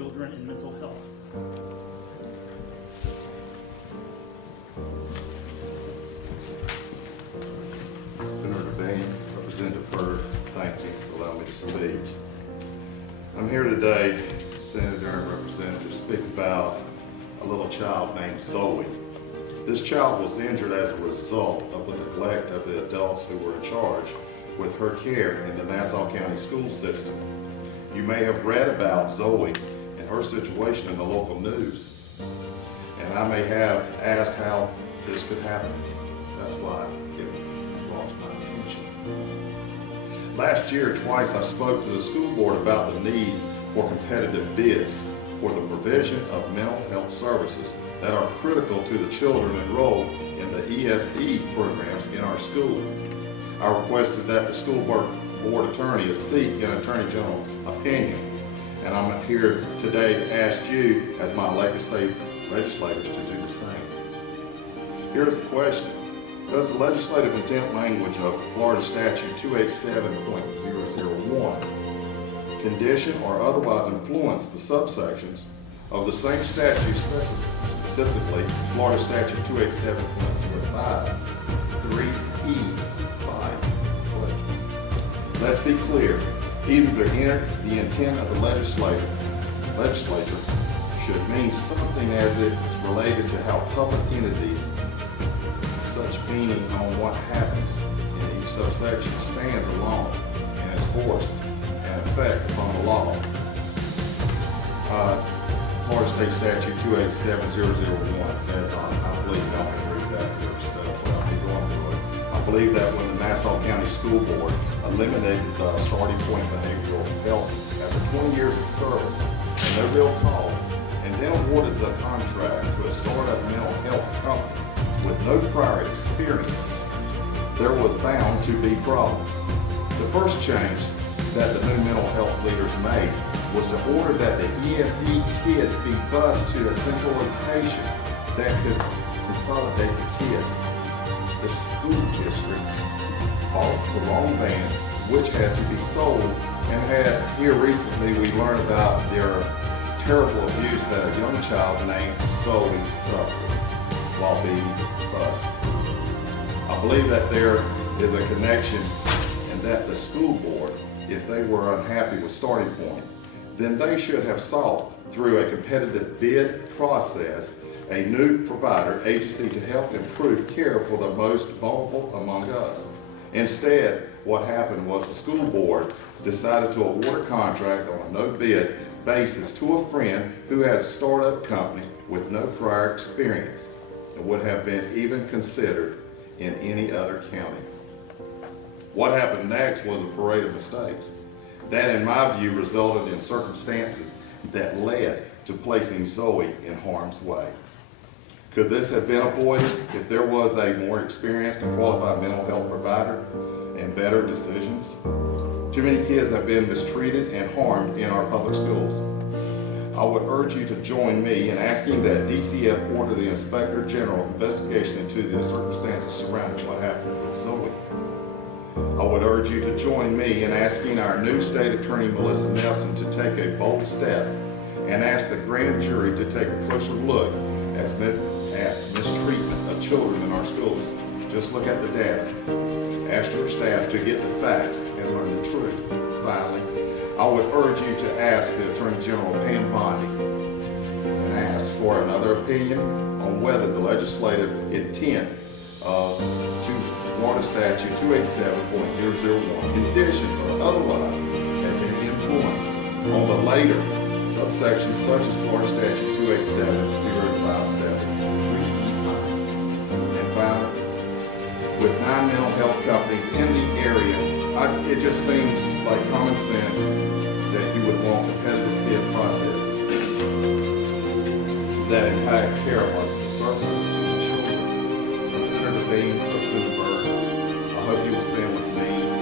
children and mental health. Senator Dean, Representative Byrd, thank you for allowing me to speak. I'm here today, Senator and Representative, to speak about a little child named Zoe. This child was injured as a result of the neglect of the adults who were in charge with her care in the Nassau County School System. You may have read about Zoe and her situation in the local news, and I may have asked how this could happen. That's why it brought to my attention. Last year, twice I spoke to the school board about the need for competitive bids for the provision of mental health services that are critical to the children enrolled in the ESE programs in our school. I requested that the school board attorney seek an attorney general opinion, and I'm here today to ask you, as my legislators, to do the same. Here's the question. Does the legislative intent language of Florida Statute 287.001 condition or otherwise influence the subsections of the same statute, specifically Florida Statute 287.05, 3E5? Let's be clear, either the intent of the legislature should mean something as it is related to how public entities, such meaning on what happens in each subsection, stands alone and is forced and effect upon the law. Florida State Statute 287.001 says, I believe, y'all can read that yourself, but I'll be going through it. I believe that when the Nassau County School Board eliminated the starting point behavioral health after 20 years of service and no real cause, and then awarded the contract to a startup mental health company with no prior experience, there was bound to be problems. The first change that the new mental health leaders made was to order that the ESE kids be bused to a central location that could consolidate the kids. The school district bought the wrong vans, which had to be sold, and had here recently we learned about their terrible abuse that a young child named Zoe suffered while being bused. I believe that there is a connection and that the school board, if they were unhappy with Starting Point, then they should have sought through a competitive bid process a new provider agency to help improve care for the most vulnerable among us. Instead, what happened was the school board decided to award a contract on a no bid basis to a friend who had a startup company with no prior experience and would have been even considered in any other county. What happened next was a parade of mistakes. That, in my view, resulted in circumstances that led to placing Zoe in harm's way. Could this have been avoided if there was a more experienced and qualified mental health provider and better decisions? Too many kids have been mistreated and harmed in our public schools. I would urge you to join me in asking that DCF order the Inspector General investigation into the circumstances surrounding what happened with Zoe. I would urge you to join me in asking our new State Attorney Melissa Nelson to take a bold step and ask the grand jury to take a closer look at mistreatment of children in our schools. Just look at the data. Ask your staff to get the facts and learn the truth. Finally, I would urge you to ask the Attorney General Pam Bondi and ask for another opinion on whether the legislative intent of Florida Statute 287.001 conditions or otherwise has any influence on the later subsections such as Florida Statute 287.057. And finally, with 9 mental health companies in the area, it just seems like common sense that you would want competitive bid processes that impact care of services to the children. Consider the being of the Byrd. I hope you will stand with me